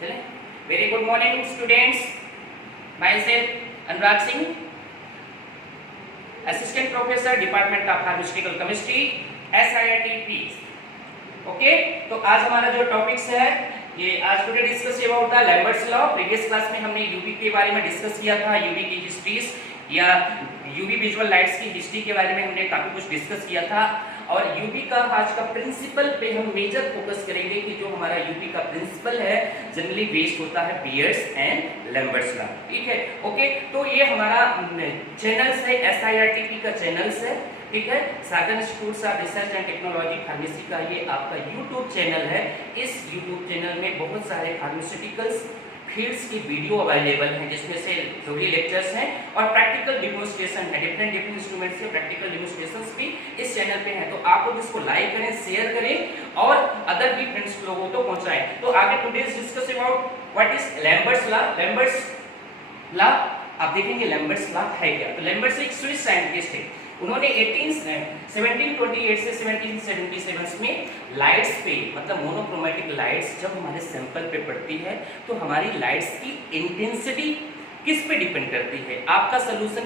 चलें। Very good morning students, my self Anurag Singh, assistant professor department of pharmaceutical chemistry, SIRT। Okay, तो आज हमारा जो टॉपिक्स है ये आज today discuss about the Lambert's law. Previous class में हमने यूवी के बारे में डिस्कस किया था, यूवी की हिस्ट्रीज या यूवी विजुअल लाइट्स की हिस्ट्री के बारे में हमने काफी कुछ डिस्कस किया था। और यूवी का आज का प्रिंसिपल पे हम मेजर फोकस करेंगे कि जो हमारा यूवी का प्रिंसिपल है जनरली बेस्ड होता है बियर्स एंड लैम्बर्ट्स लॉ। ठीक है, ओके। तो ये हमारा चैनल्स है, SIRT का चैनल्स है। ठीक है, Sagar Institute of Research and Technology Pharmacy का ये आपका यूट्यूब चैनल है। इस यूट्यूब चैनल में बहुत सारे फार्मास्यूटिकल्स फील्ड्स की वीडियो अवेलेबल हैं, जिसमें से थ्योरी लेक्चर्स हैं और प्रैक्टिकल डेमोन्स्ट्रेशन है। डिफरेंट इंस्ट्रूमेंट से प्रैक्टिकल डेमोन्स्ट्रेशंस भी इस चैनल पे हैं। तो आप लोग इसको लाइक करें, शेयर करें और अदर भी फ्रेंड्स लोगों को पहुंचाएं। तो आगे today discuss about what is Lambert's law. Lambert's law आप देखेंगे लैम्बर्ट्स लॉ है क्या। तो लैम्बर्ट्स एक स्विस साइंटिस्ट है। उन्होंने 1728 से 1777 में लाइट्स पे मतलब मोनोक्रोमेटिक लाइट्स जब हमारे सैंपल पे पड़ती है तो हमारी लाइट्स की इंटेंसिटी किस पे डिपेंड करती है। आपका सोल्यूशन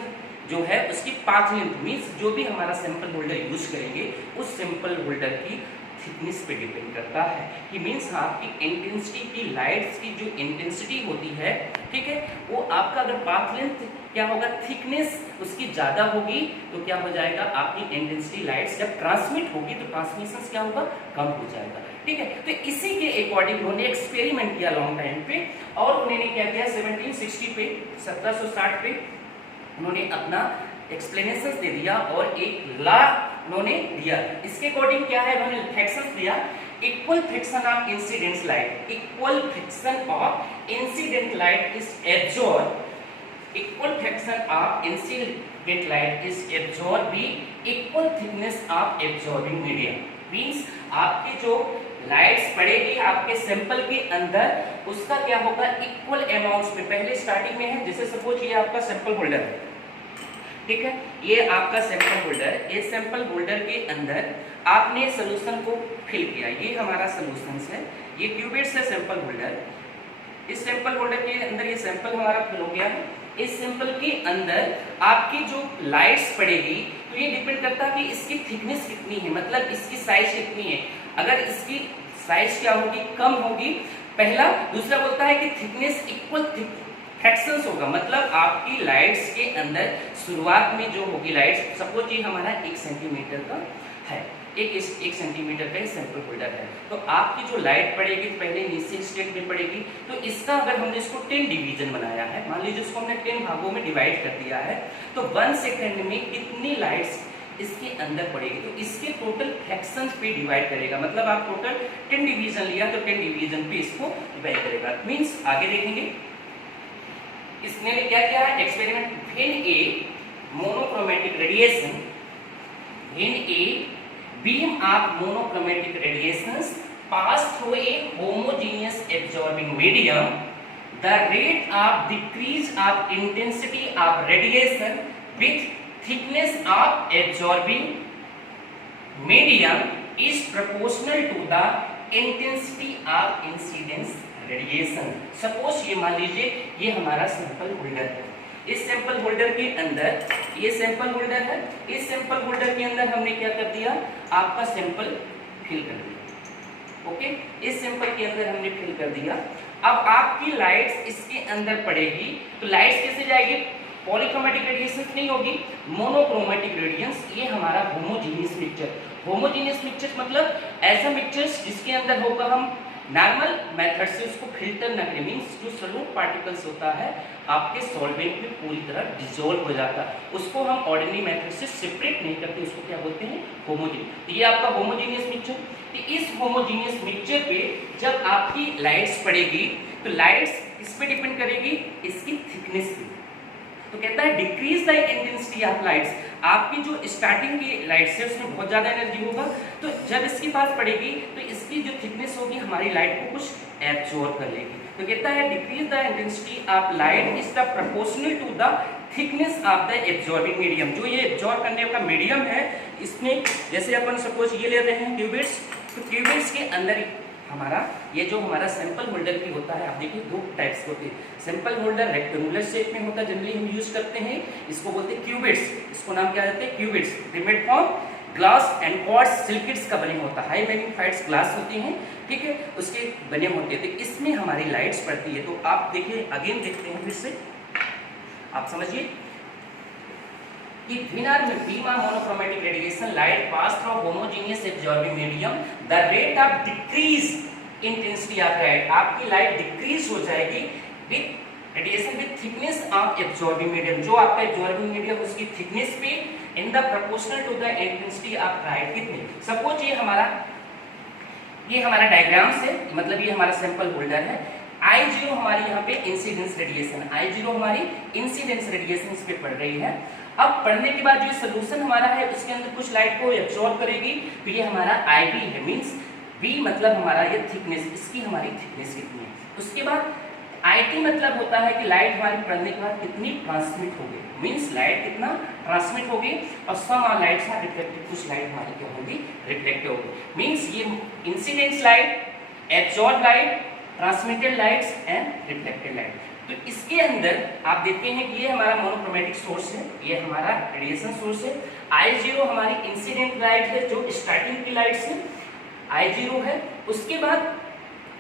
जो है उसकी पाथ लेंथ मींस जो भी हमारा सैंपल होल्डर यूज करेंगे उस सैंपल होल्डर की थिकनेस पे डिपेंड करता है कि मींस आपकी इंटेंसिटी की लाइट्स की जो इंटेंसिटी होती है, ठीक है, वो आपका अगर पाथ लेंथ क्या होगा, थिकनेस उसकी ज्यादा होगी तो क्या हो जाएगा, आपकी इंटेंसिटी लाइट्स जब ट्रांसमिट होगी तो ट्रांसमिशन क्या होगा, कम हो जाएगा। ठीक है, तो इसी के अकॉर्डिंग उन्होंने एक्सपेरिमेंट किया लॉन्ग टाइम पे और उन्होंने क्या किया 1760 पे 1760 पे उन्होंने अपना एक्सप्लेनेशन दे दिया और एक लॉ उन्होंने दिया। इसके अकॉर्डिंग क्या है, उन्होंने फ्रैक्शंस दिया, equal fraction of incident light, equal fraction of incident light is absorb, equal fraction of incident light is absorbing equal thickness of absorbing medium. Means आपकी जो लाइट्स पड़ेगी आपके सैंपल के अंदर उसका क्या होगा, इक्वल अमाउंट्स में। पहले स्टार्टिंग में है, जैसे सपोज ये आपका सैंपल होल्डर है, ठीक है, ये आपका सैंपल होल्डर, इस सैंपल होल्डर के अंदर आपने सॉल्यूशन को फिल किया, ये हमारा सॉल्यूशन है, ये क्यूबेट्स है सैंपल होल्डर। इस सैंपल होल्डर के अंदर ये सैंपल हमारा फिल हो गया है। इस सैंपल के अंदर आपकी जो लाइट्स पड़ेगी तो ये डिपेंड करता है कि इसकी थिकनेस कितनी है, मतलब इसकी साइज कितनी है। अगर इसकी साइज क्या होगी, कम होगी, पहला। दूसरा बोलता है कि थिकनेस इक्वल फ्रैक्शंस होगा, मतलब आपकी लाइट्स के अंदर शुरुआत में जो होगी लाइट्स, सपोज ये हमारा 1 सेंटीमीटर का है, एक सेंटीमीटर का सैंपल होल्डर है, तो आपकी जो लाइट पड़ेगी पहले नीचे स्टेट में पड़ेगी। तो इसका अगर हमने इसको 10 डिवीजन बनाया है, मान लीजिए इसको हमने 10 भागों में डिवाइड कर दिया है, तो 1 सेकेंड में कितनी लाइट्स इसके अंदर पड़ेगी, तो इसके टोटल फ्रैक्शंस पे डिवाइड करेगा। मतलब आप टोटल 10 डिवीजन लिया तो 10 डिवीजन पे इसको डिवाइड करेगा। मीन्स आगे देखेंगे इसने क्या किया है experiment, when A monochromatic radiation, when A beam of monochromatic radiations pass through a homogeneous absorbing medium, the rate of decrease of intensity of radiation with thickness of absorbing medium is proportional to the intensity of incidence radiation। Suppose ये मान लीजिए ये हमारा sample holder है, इस sample holder के अंदर ये सैंपल होल्डर है, इस सैंपल होल्डर के अंदर हमने क्या कर दिया, आपका सैंपल फिल कर दिया। ओके, इस सैंपल के अंदर हमने फिल कर दिया। अब आपकी लाइट्स इसके अंदर पड़ेगी तो लाइट्स कैसे जाएगी, पॉलीक्रोमेटिक रेडिएशन नहीं होगी, मोनोक्रोमेटिक रेडियंस। ये हमारा होमोजीनियस मिक्सचर, होमोजीनियस मिक्सचर मतलब ऐसा मिक्सचर जिसके अंदर होगा हम नॉर्मल मेथड से उसको फिल्टर न करें, मींस जो सॉल्यूट पार्टिकल्स होता है आपके सॉल्वेंट में पूरी तरह डिसॉल्व हो जाता है, उसको हम ऑर्डिनरी मेथड से सेपरेट नहीं करते, उसको क्या बोलते हैं, होमोजीनियस। तो ये आपका होमोजीनियस मिक्सचर। तो इस होमोजीनियस मिक्सचर पे जब आपकी लाइट्स पड़ेगी तो लाइट्स किस पे डिपेंड करेगी, इसकी थिकनेस पे। तो कहता है decrease the intensity of lights, आपकी जो स्टार्टिंग की लाइट्स है उसमें बहुत ज्यादा एनर्जी होगा, तो जब इसके पास पड़ेगी तो इसकी जो थिकनेस होगी हमारी लाइट को कुछ एब्जॉर्ब कर लेगी। तो कहता है decrease the intensity of light is the proportional to the thickness of the absorbing medium. जो ये एब्जॉर्ब करने का मीडियम है इसमें, जैसे अपन सपोज ये लेते हैं क्यूबिट्स, तो क्यूबिट्स के अंदर हमारा ये जो हमारा सैंपल होल्डर भी होता है, आप देखिए दो टाइप्स होते हैं। सैंपल होल्डर रेक्टेंगुलर शेप में होता है, जनरली हम यूज करते हैं, इसको बोलते हैं क्यूबिट्स, इसको नाम क्या देते हैं qubits. They made from glass and quartz silicates का बने होता है, हाई मैग्नीफाइड ग्लास होती हैं, ठीक है, उसके बने होते हैं। तो इसमें हमारी लाइट्स पड़ती है। तो आप देखिए अगेन देखते हैं फिर से, आप समझिए कि thinner में बीमा monochromatic radiation light pass through homogeneous absorbing medium, the rate of decrease intensity of light, आपकी लाइट डिक्रीज हो जाएगी with radiation with thickness of absorbing medium, जो आपका एब्जॉर्बिंग मीडियम उसकी थिकनेस पे in the proportional to the intensity of light कितनी। Suppose ये हमारा डायग्राम से, मतलब ये हमारा सैंपल होल्डर है, I0 हमारी यहाँ पे इंसिडेंस रेडिएशन, I0 हमारी इंसिडेंस रेडिएशन इस पे पड़ रही है। अब पढ़ने के बाद जो सोल्यूशन हमारा है उसके अंदर कुछ लाइट को एब्जॉर्ब करेगी, तो ये हमारा IB है, मींस B मतलब हमारा ये थिकनेस, इसकी हमारी थिकनेस कितनी है। उसके बाद IT मतलब होता है कि लाइट हमारी पढ़ने के बाद कितनी ट्रांसमिट होगी, मींस लाइट कितना ट्रांसमिट होगी, और सम ऑफ लाइट्स आर रिफ्लेक्टेड, कुछ लाइट हमारी क्या होगी रिफ्लेक्ट होगी। मींस ये incidence light, absorb light, transmitted lights and reflected light. तो इसके अंदर आप देखते हैं कि ये हमारा मोनोक्रोमैटिक सोर्स है, ये हमारा रेडिएशन सोर्स है। I0 हमारी इंसिडेंट लाइट है, जो स्टार्टिंग की लाइट से I0 है। उसके बाद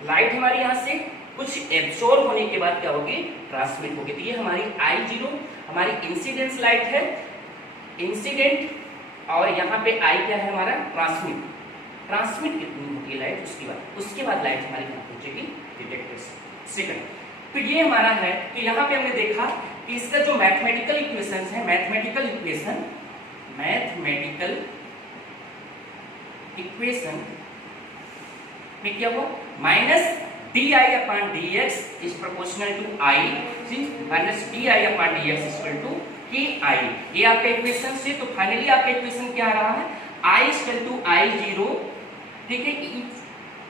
लाइट हमारी यहाँ से कुछ एब्जॉर्ब होने के बाद क्या होगी ट्रांसमिट होगी। तो ये हमारी I0 हमारी इंसिडेंस लाइट है, इंसिडेंट, और यहाँ पे I क्या है हमारा ट्रांसमिट। ट्रांसमिट कितनी होगी लाइट, उसके बाद लाइट हमारी यहाँ पहुंचेगी डिटेक्टर से। सेकंड, तो ये हमारा है। तो यहाँ पे हमने देखा कि इसका जो मैथमेटिकल इक्वेशन है, मैथमेटिकल इक्वेशन में क्या हुआ, minus di/dx is proportional to I, minus di/dx equal to KI, ये आपका इक्वेशन से। तो फाइनली आपका इक्वेशन क्या आ रहा है, I इक्वल टू I0, ठीक है,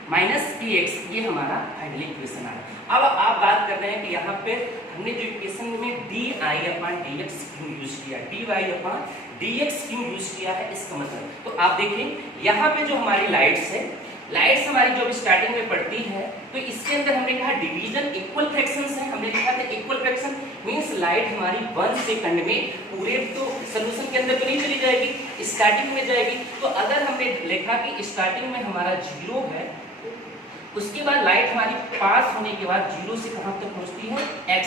माइनस KX, ये हमारा फाइनली इक्वेशन आ रहा है। अब आप बात कर रहे हैं कि यहाँ पे हमने जो इक्वेशन में di/dx क्यों यूज किया, dy/dx क्यों यूज किया है, इसका मतलब। तो आप देखें यहाँ पे जो हमारी लाइट्स है, लाइट्स हमारी जो भी स्टार्टिंग में पड़ती है, तो इसके अंदर हमने कहा डिवीजन इक्वल फ्रैक्शंस है, हमने लिखा था इक्वल फ्रैक्शन, मींस लाइट हमारी 1 सेकंड में पूरे तो सॉल्यूशन के अंदर तो नहीं चली जाएगी, स्टार्टिंग में जाएगी। तो अगर हमने लिखा कि स्टार्टिंग में हमारा 0 है, उसके बाद लाइट हमारी पास होने के बाद 0 से कहां तक पहुंचती है x,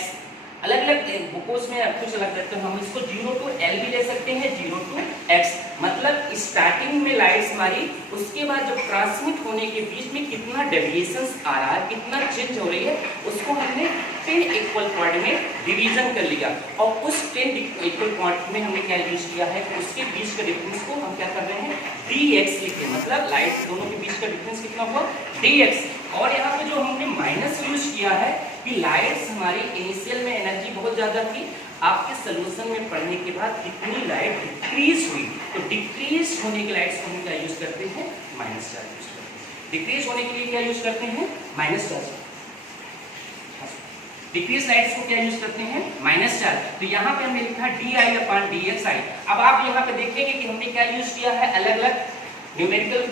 अलग अलग बुकों में कुछ अलग रहते हैं, हम इसको 0 to L भी ले सकते हैं, 0 to x, मतलब स्टार्टिंग में लाइट्स हमारी, उसके बाद जब ट्रांसमिट होने के बीच में कितना डेविएशंस आ रहा है, कितना चेंज हो रही है, उसको हमने 10 इक्वल पार्ट में डिवीजन कर लिया, और उस 10 इक्वल पार्ट में हमने क्या यूज किया है, उसके बीच का डिफरेंस को हम क्या कर रहे हैं dx लिखे, मतलब लाइट दोनों के बीच का डिफरेंस कितना हुआ dx। और यहाँ पे जो हमने माइनस यूज किया है कि लाइट्स हमारी इनिशियल में एनर्जी बहुत ज्यादा थी, आपके सोल्यूशन में पढ़ने के बाद कितनी लाइट डिक्रीज हुई, तो डिक्रीज होने की लाइट्स को हम क्या यूज करते हैं, माइनस चार्ज यूज करते हैं। डिक्रीज होने के लिए क्या यूज करते हैं, माइनस चार्ज। डिक्रीज लाइट्स को क्या यूज करते हैं, माइनस चार्ज। तो यहाँ पे हमने लिखा di/dxi। अब आप यहाँ पे देखेंगे कि हमने क्या यूज किया है, अलग अलग न्यूमेरिकल,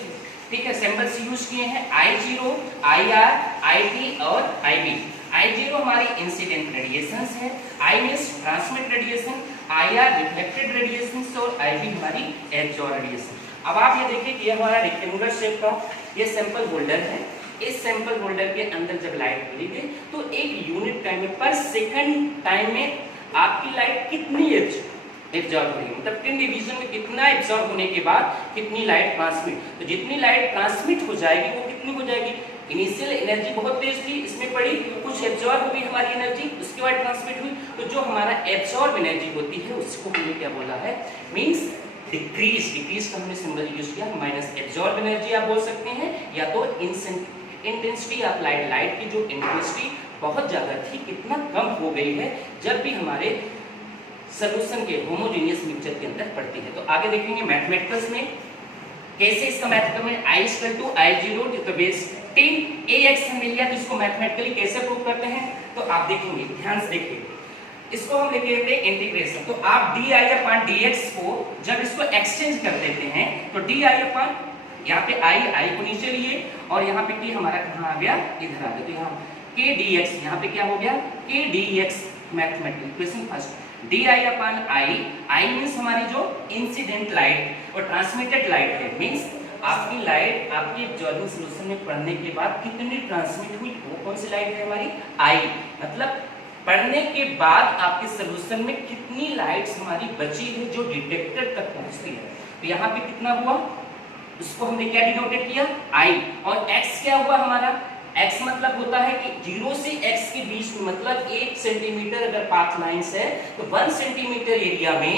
ठीक है, सिंबल्स यूज किए हैं, I0, IR, IT और IB। I0 हमारी इंसिडेंट रेडिएशंस है, I means transmit radiation, IR reflected radiations, और IB हमारी एब्जॉर्ब रेडिएशन। अब आप ये देखिए कि ये हमारा रेक्टेंगुलर शेप का ये सैंपल होल्डर है, इस सैंपल होल्डर के अंदर जब लाइट पड़ेगी तो एक यूनिट टाइम में, पर सेकंड टाइम में आपकी लाइट कितनी एब्जॉर्ब हो रही है, मतलब 10 डिवीजन में कितना एब्जॉर्ब होने के बाद कितनी लाइट ट्रांसमिट। तो जितनी लाइट ट्रांसमिट हो जाएगी वो कितनी हो जाएगी, इनिशियल एनर्जी बहुत तेज थी, इसमें पड़ी, कुछ एब्जॉर्ब हुई हमारी एनर्जी, उसके बाद ट्रांसमिट हुई, तो जो हमारा एब्जॉर्ब एनर्जी होती है उसको हमने क्या बोला है, मींस डिक्रीज। डिक्रीज का हमने सिंबल यूज किया, माइनस एब्जॉर्ब एनर्जी आप बोल सकते हैं, या तो इंटेंसिटी ऑफ लाइट, लाइट की जो इंटेंसिटी बहुत ज्यादा थी कितना कम हो गई है जब भी हमारे सॉल्यूशन के होमोजेनियस मिक्सचर के अंदर पड़ती है। तो आगे देखेंगे मैथमेटिक्स में कैसे इसका मैथमेटिक्स में I = I0 to the base 10 AX मिल गया, तो इसको मैथमेटिकली कैसे प्रूव करते हैं, तो आप देखेंगे, ध्यान से देखिए, इसको हम लिख देते हैं इंटीग्रेशन। तो आप di/dx को जब इसको एक्सचेंज कर देते हैं तो di/, यहाँ पे आई को नीचे लिए और यहाँ पे k हमारा कहाँ आ गया, इधर आ गया। तो यहाँ k dx, यहाँ पे क्या हो गया, k dx mathematical equation first, di upon i means हमारी जो इंसिडेंट लाइट और ट्रांसमिटेड लाइट है, मीन्स आपकी लाइट आपके ऑब्जर्विंग सॉल्यूशन में पढ़ने के बाद कितनी ट्रांसमिट हुई, वो कौन सी लाइट है हमारी, आई। मतलब पढ़ने के बाद आपके सॉल्यूशन में कितनी लाइट्स हमारी बची है जो डिटेक्टर तक पहुंचती है। तो यहाँ पे कितना हुआ, उसको हमने क्या डिनोटेड किया, आई। और x क्या हुआ हमारा, x मतलब होता है कि 0 से x के बीच में, मतलब 1 सेंटीमीटर अगर पाथ लाइंस है तो 1 सेंटीमीटर एरिया में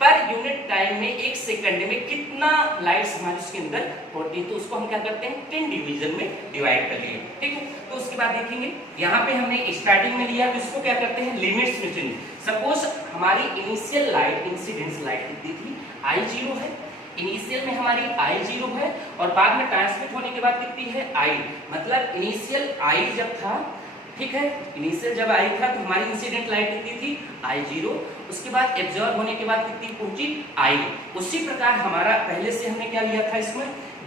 पर यूनिट टाइम में 1 सेकंड में कितना लाइट्स हमारे उसके अंदर होती है। तो उसको हम क्या करते हैं, 10 डिवीजन में डिवाइड कर लिए, ठीक है। तो उसके बाद देखेंगे यहाँ पे हमने स्टार्टिंग में लिया, तो इसको क्या करते हैं, लिमिट्स में चेंज। सपोज हमारी इनिशियल लाइट, इंसिडेंस लाइट कितनी थी, I0 है, इनिशियल में हमारी I0 है और बाद में ट्रांसमिट होने के बाद कितनी है, I। मतलब इनिशियल I जब था, ठीक है, इनिशियल जब I था तो हमारी इंसिडेंट लाइट कितनी थी, I0। उसके बाद एब्जॉर्ब होने के बाद कितनी पहुंची, I। उसी प्रकार हमारा पहले से हमने क्या लिया था, इसमें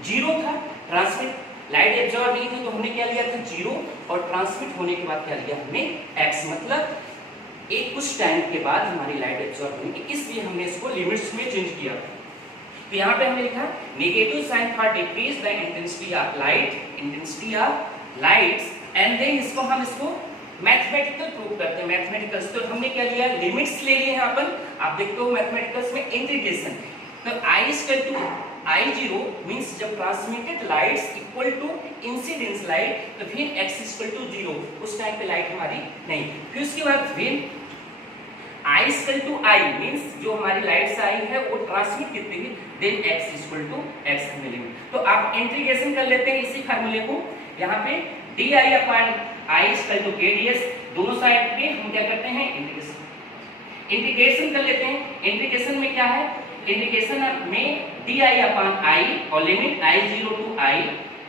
0 था, ट्रांसमिट लाइट एब्जॉर्ब नहीं थी तो हमने क्या लिया था, 0, और ट्रांसमिट होने के बाद क्या लिया हमने, x। मतलब एक कुछ टाइम के बाद हमारी लाइट एब्जॉर्ब होगी, इसलिए हमने इसको लिमिट्स में चेंज किया। तो यहाँ पे हमने लिखा negative sign for decrease the intensity of lights and then इसको मैथमेटिकल प्रूव करते हैं, मैथमेटिकल्स। तो हमने क्या लिया, लिमिट्स ले लिए यहाँ पर, आप देखते हो मैथमेटिकल्स में इंटीग्रेशन। तो I equal to I0 means जब transmitted lights equal to incidence light, तो फिर x इक्वल टू 0, उस टाइम पे लाइट हमारी नहीं। फिर उसके बाद फिर I equal to I means जो हमारी लाइट्स आई है वो ट्रांसमिट कितनी हुई, then x equal to x मिलेंगे। तो आप इंटीग्रेशन कर लेते हैं इसी फार्मूले को, यहाँ पे di upon I equal to k ds, दोनों साइड पे हम क्या करते हैं, इंटीग्रेशन कर लेते हैं। इंटीग्रेशन में क्या है, इंटीग्रेशन में di अपॉन I और limit I0 to I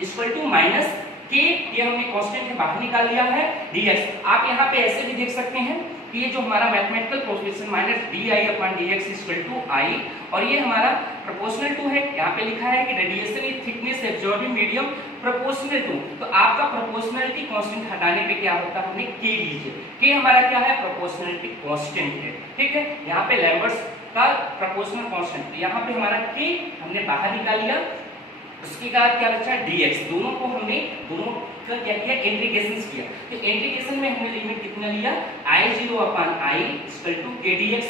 equal to minus k, ये हमने कांस्टेंट है बाहर निकाल लिया है, dx। आप यहाँ पे ऐसे भी देख सकते हैं कि ये जो हमारा mathematical proportion minus di upon dx equal to I, और ये हमारा प्रोपोर्शनल टू है, यहाँ पे लिखा है कि radiation is thickness absorbing medium proportional to. तो आपका प्रोपोर्शनलिटी कांस्टेंट हटाने पे क्या होता है, हमने k लीजिए, k हमारा क्या है, प्रोपोर्शनलिटी कांस्टेंट है, ठीक है। यहाँ पे लैम्बर्ट्स का प्रोपोर्शनल कांस्टेंट, यहाँ पे हमारा k हमने बाहर निकाल लिया, उसके बाद क्या बचा, dx। दोनों को हमने दोनों का क्या किया, इंटीग्रेशन किया। तो इंटीग्रेशन में हमने लिमिट कितना लिया, I0 upon I equal to k dx।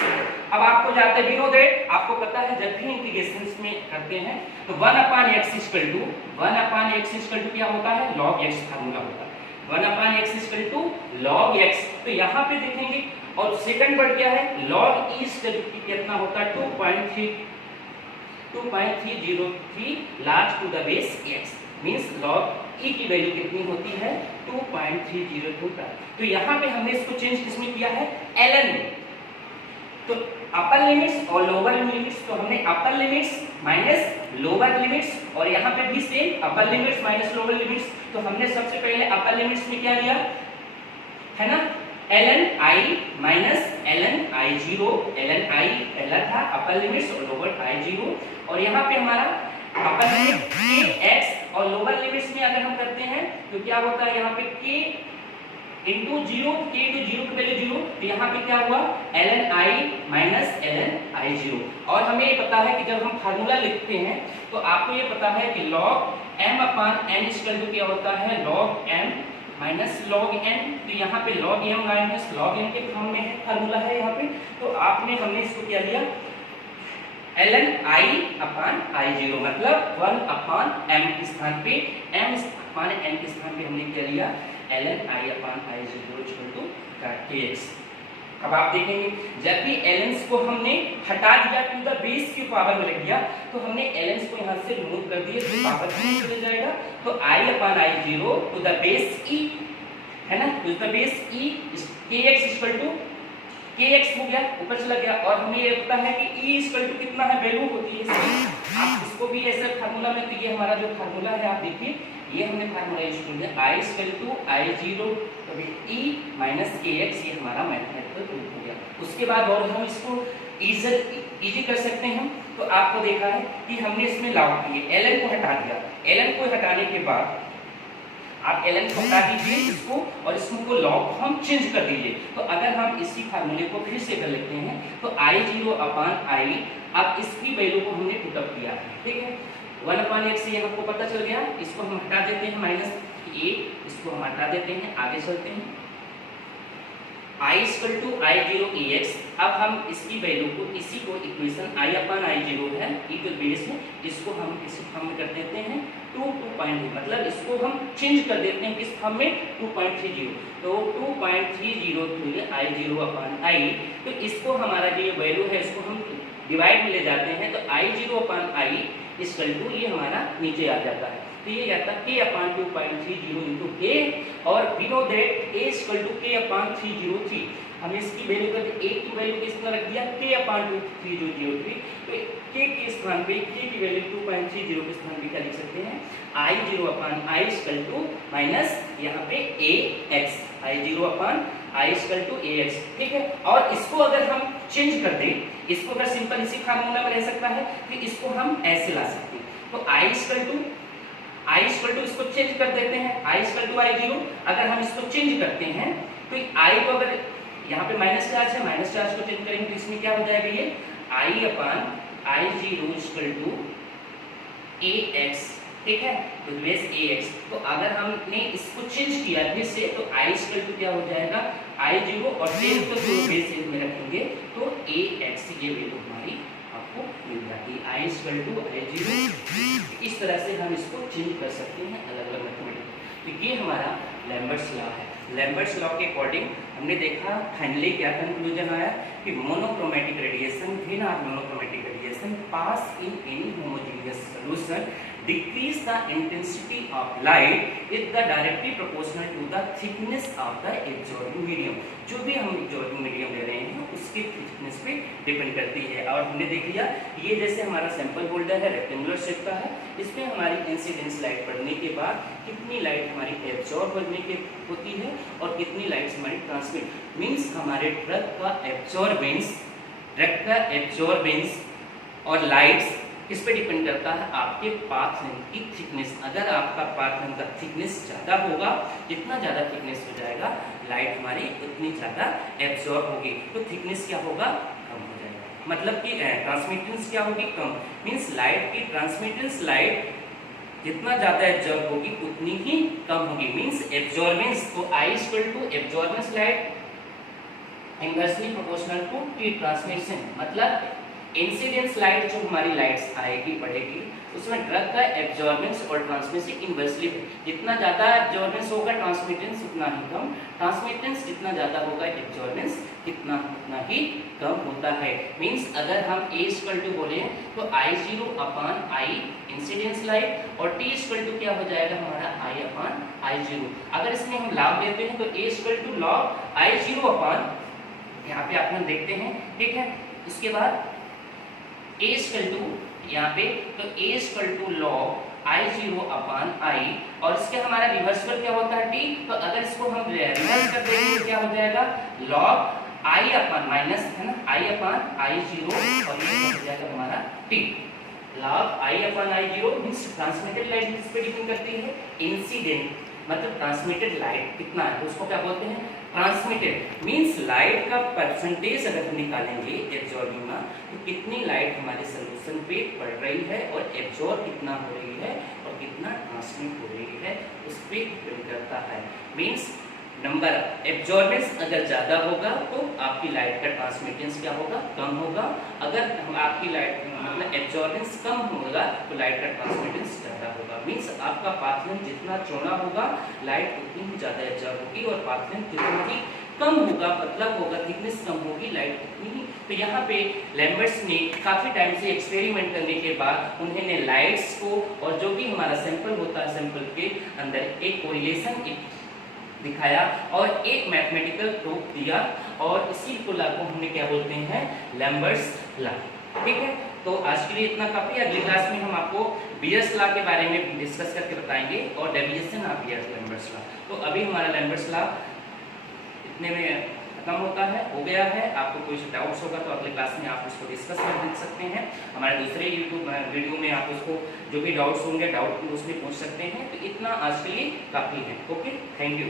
अब आपको जाते विनोद है, आपको पता है जब भी इंटीग्रेशन में करते हैं तो 1 अपॉन x इक्वल टू क्या होता है, log x फार्मूला होता है, 1 upon x equal to log x। तो यहाँ पे देखेंगे, और सेकंड वर्ड क्या है, log e कितना होता है, 2.303 log to the base x, means log e की वैल्यू कितनी होती है, 2.302। तो यहाँ पे हमने इसको चेंज किसमें किया है, ln में। तो अपर लिमिट्स और लोअर लिमिट्स, तो हमने अपर लिमिट्स माइनस लोअर लिमिट्स, और यहाँ पे भी सेम अपर लिमिट्स माइनस लोअर लिमिट्स। तो हमने सबसे पहले अपर लिमिट्स में क्या लिया है ना, ln I minus ln I0, ln I पहला था अपर लिमिट्स और लोअर I0, और यहाँ पे हमारा अपर लिमिट kx और लोअर लिमिट्स में अगर हम करते हैं तो क्या होता है, यहाँ पे k इंटू 0, k टू 0 की वैल्यू 0, तो यहाँ पे क्या हुआ, ln I minus ln I0। और हमें ये पता है कि जब हम फार्मूला लिखते हैं तो आपको ये पता है कि log m upon n equal to क्या होता है, log m minus log n। तो यहाँ पे log m minus log n के फॉर्म में है, फार्मूला है यहाँ पे। तो हमने इसको क्या लिया, ln I अपॉन I0, मतलब 1 अपॉन m के स्थान पे, m अपॉन n के स्थान पे हमने क्या लिया, ln I upon I0 equal to kx। अब आप देखेंगे जब भी ln को हमने हटा दिया टू द बेस की पावर में रख दिया, तो हमने ln को यहाँ से रिमूव कर दिया, तो पावर चले जाएगा। तो I upon I0 to the base e है ना, to the base e, kx equal to kx हो गया, ऊपर चला गया। और हमें ये पता है कि e इक्वल टू कितना है, वैल्यू होती है इसकी। आप इसको भी ऐसे फार्मूला में, तो ये हमारा जो फार्मूला है आप देखिए, ये हमने फार्मूला यूज कर लिया, I इक्वल टू I0 तो e माइनस kx, ये हमारा मैथमेटिकल प्रूफ हो गया। उसके बाद और हम इसको इजी कर सकते हैं हम। तो आपको देखा है कि हमने इसमें लॉग किए, ln को हटा दिया, ln को हटाने के बाद आप ln को हटा दीजिए इसको और इसको लॉग हम चेंज कर दीजिए। तो अगर हम इसी फार्मूले को फिर से कर लेते हैं तो I0 अपान I, अब इसकी वैल्यू को हमने पुटअप किया, ठीक है। 1 अपान x ये हमको पता चल गया, इसको हम हटा देते हैं -a, इसको हम हटा देते हैं, आगे चलते हैं। I equal to I0 EX, अब हम इसकी वैल्यू को इसी को इक्वेशन I अपान I0 है e टू बेस है, इसको हम इसी फॉर्म में कर देते हैं 2.3, मतलब इसको हम चेंज कर देते हैं किस फॉर्म में 2.30, तो 2.303 I0 अपान I, तो इसको हमारा जो ये वैल्यू है इसको हम डिवाइड में ले जाते हैं तो I0 upon I equal to ये हमारा नीचे आ जाता है, तो ये जाता है k अपान 2.30 इंटू k, और we know that a equal to k upon 303, हमने इसकी वैल्यू कर दी, a की वैल्यू किस तरह रख दिया k अपान 2.3003, तो k के स्थान पे k की वैल्यू 2.30 के स्थान पे क्या लिख सकते हैं I0 upon I equal to minus यहाँ पे ax, I0 upon I equal to ax, ठीक है। और इसको अगर हम चेंज कर दें, इसको अगर सिंपल इसी फार्मूला में रह सकता है तो इसको हम ऐसे ला सकते हैं, तो I इक्वल टू इसको चेंज कर देते हैं I इक्वल टू I0, अगर हम इसको चेंज करते हैं तो I को अगर यहाँ पे माइनस चार्ज है, माइनस चार्ज को चेंज करेंगे तो इसमें क्या हो जाएगा ये I upon I0 equal to ax, ठीक है, तो बेस ax, तो अगर हमने इसको चेंज किया फिर से तो I इक्वल टू क्या हो जाएगा I0 और सेम तो जो बेस में रखेंगे तो ax, ये वैल्यू हमारी आपको मिल जाती है I इक्वल टू I0। इस तरह से हम इसको चेंज कर सकते हैं अलग अलग मैथमेटिक्स। तो ये हमारा लैम्बर्ट्स लॉ है। लैम्बर्ट्स लॉ के अकॉर्डिंग हमने देखा फाइनली क्या कंक्लूजन आया कि monochromatic radiation when are monochromatic radiation pass in any homogeneous solution decrease the intensity of light is the directly proportional to the thickness of the absorbing medium। जो भी हम absorbing medium ले रहे हैं उसके thickness पे डिपेंड करती है। और हमने देख लिया ये जैसे हमारा सैंपल होल्डर है, रेक्टेंगुलर शेप का है, इसमें हमारी इंसिडेंस लाइट पड़ने के बाद कितनी लाइट हमारी एब्जॉर्ब करने की होती है और कितनी लाइट हमारी ट्रांसमिट, मीन्स हमारे ड्रग का एब्जॉर्बेंस और लाइट्स किस पे डिपेंड करता है आपके पाथ लेंथ की थिकनेस। अगर आपका पाथ लेंथ का थिकनेस ज़्यादा होगा, जितना ज़्यादा थिकनेस हो जाएगा लाइट हमारी उतनी ज़्यादा एब्जॉर्ब होगी, तो थिकनेस क्या होगा कम हो जाएगा, मतलब कि ट्रांसमिटेंस क्या होगी कम, मीन्स लाइट की ट्रांसमिटेंस लाइट जितना ज़्यादा एब्जॉर्ब होगी उतनी ही कम होगी, मीन्स एब्जॉर्बेंस, तो I equal to absorbance light inversely proportional to T transmission, मतलब इंसिडेंस लाइट जो हमारी लाइट्स आएगी पड़ेगी उसमें ड्रग का एब्जॉर्बेंस और ट्रांसमिशन इनवर्सली, जितना ज़्यादा एब्जॉर्बेंस होगा ट्रांसमिटेंस उतना ही कम, ट्रांसमिटेंस जितना ज़्यादा होगा एब्जॉर्बेंस कितना उतना ही कम होता है। मींस अगर हम A इक्वल टू बोले तो I0 upon I incidence light और T इक्वल टू क्या हो जाएगा हमारा I अपान I0। अगर इसमें हम लॉग लेते हैं तो A equal to log I0 upon, यहाँ पे आप देखते हैं, ठीक है, इसके बाद A इक्वल टू यहाँ पे तो A equal to log I0 upon I, और इसके हमारा रिवर्सिबल क्या होता है T, तो अगर इसको हम रिवर्स कर देंगे तो क्या हो जाएगा लॉग I अपान माइनस है ना I अपान I0 और ये हो जाएगा हमारा T। Log I upon I0 means transmitted light किस पे डिपेंड करती है इंसिडेंट, मतलब ट्रांसमिटेड लाइट कितना है तो उसको क्या बोलते हैं ट्रांसमिटेड, मींस लाइट का परसेंटेज अगर हम निकालेंगे एब्जॉर्बिंग में तो कितनी लाइट हमारे सोल्यूशन पे पड़ रही है और एब्जॉर्ब कितना हो रही है और कितना ट्रांसमिट हो रही है उस पे डिपेंड करता है। मींस नंबर एब्जॉर्बेंस अगर ज़्यादा होगा तो आपकी लाइट का ट्रांसमिटेंस क्या होगा कम होगा, अगर आपकी लाइट मतलब एब्जॉर्बेंस कम होगा तो लाइट का ट्रांसमिटेंस ज़्यादा होगा। मींस आपका पाथ लेंथ जितना चौड़ा होगा लाइट उतनी ही ज़्यादा एब्जॉर्ब होगी और पाथ लेंथ जितना ही कम होगा मतलब होगा थिकनेस कम होगी लाइट उतनी ही। तो यहाँ पे लैम्बर्ट्स ने काफ़ी टाइम से एक्सपेरिमेंट करने के बाद उन्होंने लाइट्स को और जो भी हमारा सैंपल होता है सैंपल के अंदर एक कोरिलेशन दिखाया और एक मैथमेटिकल प्रूफ दिया और इसी को लागू हमने क्या बोलते हैं लैम्बर्ट्स लॉ। ठीक है, तो आज के लिए इतना काफी। अगली क्लास में हम आपको बीयर्स लॉ के बारे में डिस्कस करके बताएंगे और deviation of Beer's Lambert's law. तो अभी हमारा लैम्बर्ट्स लॉ इतने में खत्म होता है, हो गया है। आपको कोई डाउट्स होगा तो अगले क्लास में आप उसको डिस्कस कर सकते हैं। हमारे दूसरे यूट्यूब वीडियो में आप उसको जो भी डाउट्स होंगे डाउट उसमें पूछ सकते हैं। तो इतना आज के लिए काफ़ी है। Okay, thank you.